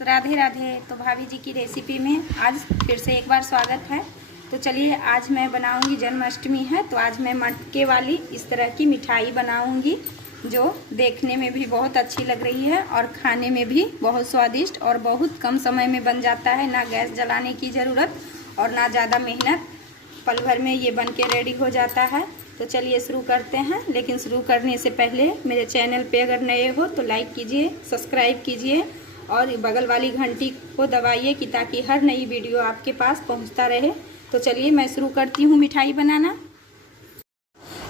राधे राधे। तो भाभी जी की रेसिपी में आज फिर से एक बार स्वागत है। तो चलिए आज मैं बनाऊंगी, जन्माष्टमी है तो आज मैं मटके वाली इस तरह की मिठाई बनाऊंगी जो देखने में भी बहुत अच्छी लग रही है और खाने में भी बहुत स्वादिष्ट और बहुत कम समय में बन जाता है। ना गैस जलाने की ज़रूरत और ना ज़्यादा मेहनत, पल भर में ये बन के रेडी हो जाता है। तो चलिए शुरू करते हैं। लेकिन शुरू करने से पहले मेरे चैनल पे अगर नए हो तो लाइक कीजिए, सब्सक्राइब कीजिए और बगल वाली घंटी को दबाइए कि ताकि हर नई वीडियो आपके पास पहुंचता रहे। तो चलिए मैं शुरू करती हूँ मिठाई बनाना।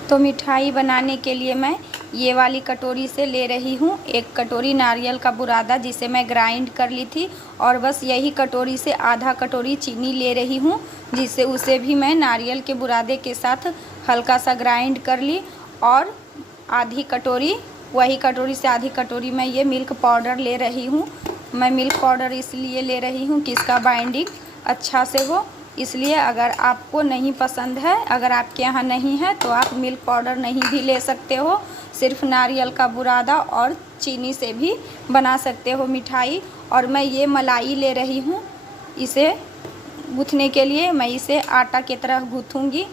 तो मिठाई बनाने के लिए मैं ये वाली कटोरी से ले रही हूँ 1 कटोरी नारियल का बुरादा, जिसे मैं ग्राइंड कर ली थी, और बस यही कटोरी से आधा कटोरी चीनी ले रही हूँ, जिससे उसे भी मैं नारियल के बुरादे के साथ हल्का सा ग्राइंड कर ली। और आधी कटोरी, वही कटोरी से आधी कटोरी मैं ये मिल्क पाउडर ले रही हूँ। मैं मिल्क पाउडर इसलिए ले रही हूँ कि इसका बाइंडिंग अच्छा से हो, इसलिए अगर आपको नहीं पसंद है, अगर आपके यहाँ नहीं है तो आप मिल्क पाउडर नहीं भी ले सकते हो। सिर्फ नारियल का बुरादा और चीनी से भी बना सकते हो मिठाई। और मैं ये मलाई ले रही हूँ, इसे गूँथने के लिए मैं इसे आटा की तरह गूँथूँगी।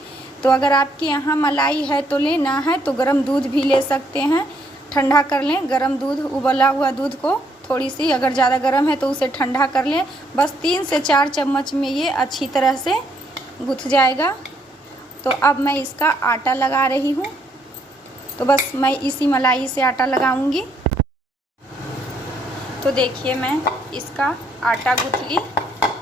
तो अगर आपके यहाँ मलाई है तो लेना है तो गर्म दूध भी ले सकते हैं, ठंडा कर लें। गर्म दूध, उबला हुआ दूध को थोड़ी सी, अगर ज़्यादा गर्म है तो उसे ठंडा कर लें। बस 3 से 4 चम्मच में ये अच्छी तरह से गूँथ जाएगा। तो अब मैं इसका आटा लगा रही हूँ। तो बस मैं इसी मलाई से आटा लगाऊंगी। तो देखिए मैं इसका आटा गूँथ ली।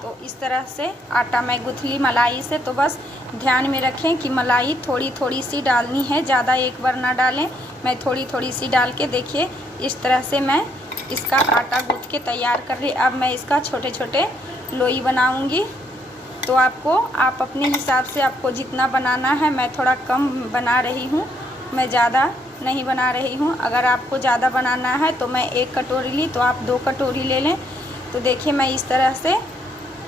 तो इस तरह से आटा मैं गूँथ ली मलाई से। तो बस ध्यान में रखें कि मलाई थोड़ी थोड़ी सी डालनी है, ज़्यादा एक बार ना डालें। मैं थोड़ी थोड़ी सी डाल के, देखिए इस तरह से मैं इसका आटा गूँथ के तैयार कर ली। अब मैं इसका छोटे छोटे लोई बनाऊंगी। तो आप अपने हिसाब से आपको जितना बनाना है, मैं थोड़ा कम बना रही हूँ, मैं ज़्यादा नहीं बना रही हूँ। अगर आपको ज़्यादा बनाना है तो मैं 1 कटोरी ली तो आप 2 कटोरी ले लें। तो देखिए मैं इस तरह से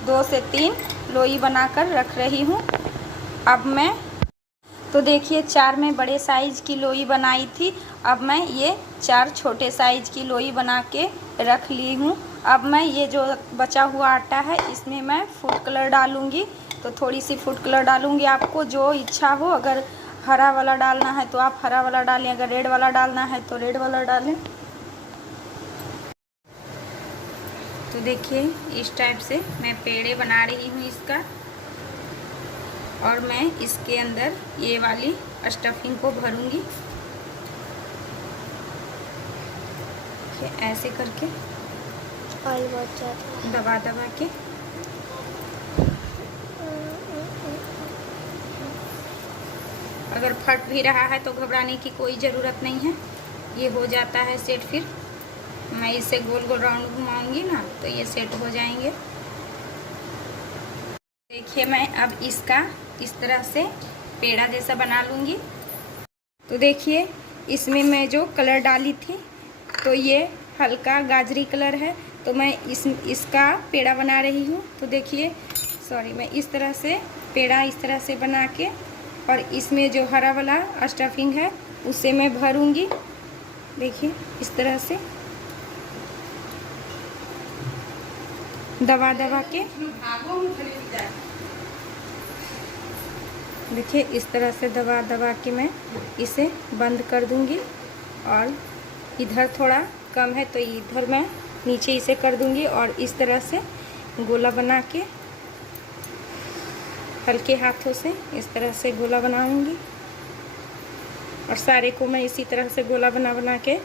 2 से 3 लोई बनाकर रख रही हूँ। अब मैं, तो देखिए 4 मैं बड़े साइज़ की लोई बनाई थी, अब मैं ये 4 छोटे साइज़ की लोई बना के रख ली हूँ। अब मैं ये जो बचा हुआ आटा है इसमें मैं फूड कलर डालूँगी। तो थोड़ी सी फूड कलर डालूँगी, आपको जो इच्छा हो। अगर हरा वाला डालना है तो आप हरा वाला डालें, अगर रेड वाला डालना है तो रेड वाला डालें। तो देखिए इस टाइप से मैं पेड़े बना रही हूँ इसका, और मैं इसके अंदर ये वाली स्टफिंग को भरूंगी ऐसे करके, दबा दबा के। अगर फट भी रहा है तो घबराने की कोई ज़रूरत नहीं है, ये हो जाता है सेट। फिर मैं इसे गोल गोल राउंड घुमाऊंगी ना तो ये सेट हो जाएंगे। देखिए मैं अब इसका इस तरह से पेड़ा जैसा बना लूँगी। तो देखिए इसमें मैं जो कलर डाली थी तो ये हल्का गाजरी कलर है, तो मैं इसका पेड़ा बना रही हूँ। तो देखिए मैं इस तरह से पेड़ा इस तरह से बना के, और इसमें जो हरा वाला स्टफिंग है उसे मैं भरूंगी। देखिए इस तरह से दबा दबा के, देखिए इस तरह से दबा दबा के मैं इसे बंद कर दूंगी। और इधर थोड़ा कम है तो इधर मैं नीचे इसे कर दूंगी, और इस तरह से गोला बना के हल्के हाथों से इस तरह से गोला बनाऊंगी। और सारे को मैं इसी तरह से गोला बना बना के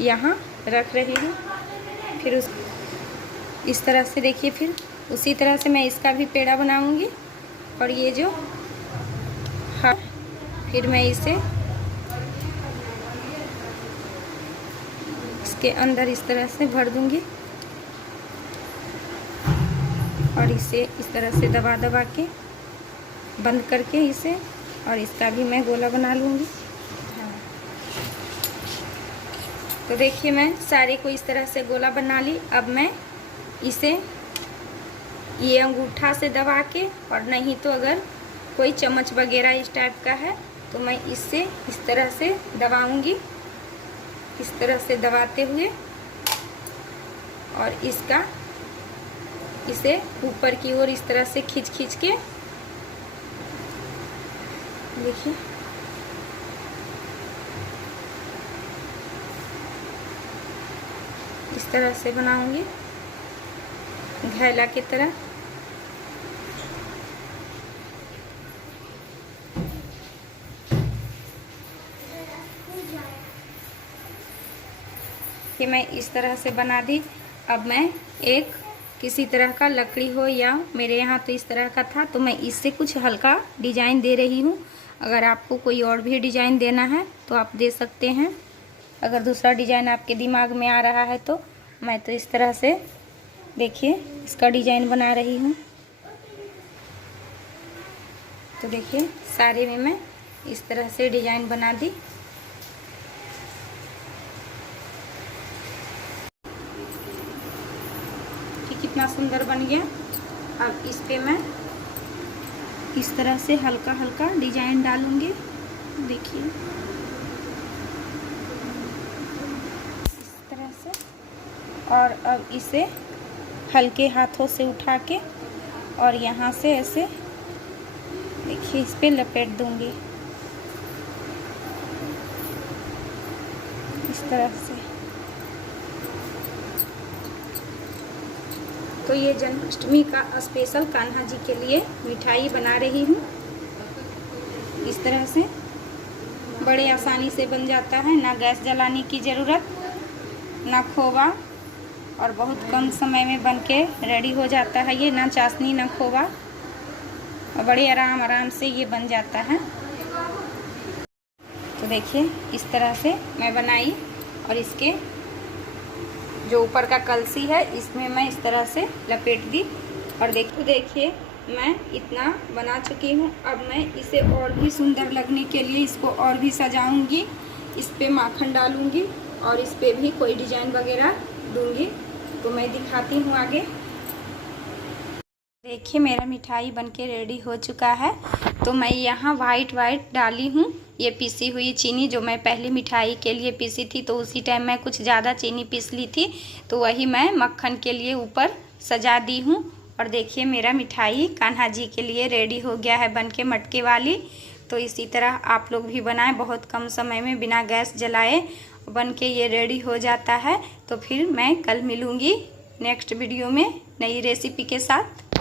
यहाँ रख रही हूँ। फिर इस तरह से देखिए, फिर उसी तरह से मैं इसका भी पेड़ा बनाऊंगी। और ये जो फिर मैं इसे इसके अंदर इस तरह से भर दूंगी, और इसे इस तरह से दबा दबा के बंद करके इसे, और इसका भी मैं गोला बना लूँगी। तो देखिए मैं सारे को इस तरह से गोला बना ली। अब मैं इसे ये अंगूठा से दबा के, और नहीं तो अगर कोई चम्मच वगैरह इस टाइप का है तो मैं इससे इस तरह से दबाऊंगी। इस तरह से दबाते हुए और इसे ऊपर की ओर इस तरह से खींच के देखिए इस तरह से बनाऊंगी घैला की तरह। कि मैं इस तरह से बना दी। अब मैं एक किसी तरह का लकड़ी हो या मेरे यहाँ तो इस तरह का था तो मैं इससे कुछ हल्का डिजाइन दे रही हूँ। अगर आपको कोई और भी डिजाइन देना है तो आप दे सकते हैं। अगर दूसरा डिजाइन आपके दिमाग में आ रहा है तो मैं तो इस तरह से देखिए इसका डिजाइन बना रही हूँ। तो देखिए सारे में मैं इस तरह से डिजाइन बना दी। कितना सुंदर बन गया। अब इस पे मैं इस तरह से हल्का हल्का डिजाइन डालूंगी। देखिए इस तरह से, और अब इसे हल्के हाथों से उठा के और यहाँ से ऐसे देखिए इस पे लपेट दूंगी इस तरह से। तो ये जन्माष्टमी का स्पेशल कान्हा जी के लिए मिठाई बना रही हूँ। इस तरह से बड़े आसानी से बन जाता है, ना गैस जलाने की ज़रूरत, ना खोवा, और बहुत कम समय में बन के रेडी हो जाता है ये। ना चाशनी ना खोवा, और बड़े आराम से ये बन जाता है। तो देखिए इस तरह से मैं बनाई, और इसके जो ऊपर का कलसी है इसमें मैं इस तरह से लपेट दी। और देखिए मैं इतना बना चुकी हूँ। अब मैं इसे और भी सुंदर लगने के लिए इसको और भी सजाऊंगी। इस पे माखन डालूंगी और इस पे भी कोई डिजाइन वगैरह दूंगी। तो मैं दिखाती हूँ आगे। देखिए मेरा मिठाई बनके रेडी हो चुका है। तो मैं यहाँ वाइट डाली हूँ। ये पीसी हुई चीनी जो मैं पहली मिठाई के लिए पीसी थी, तो उसी टाइम मैं कुछ ज़्यादा चीनी पीस ली थी, तो वही मैं मक्खन के लिए ऊपर सजा दी हूँ। और देखिए मेरा मिठाई कान्हा जी के लिए रेडी हो गया है बनके मटके वाली। तो इसी तरह आप लोग भी बनाएं, बहुत कम समय में बिना गैस जलाए बनके ये रेडी हो जाता है। तो फिर मैं कल मिलूँगी नेक्स्ट वीडियो में नई रेसिपी के साथ।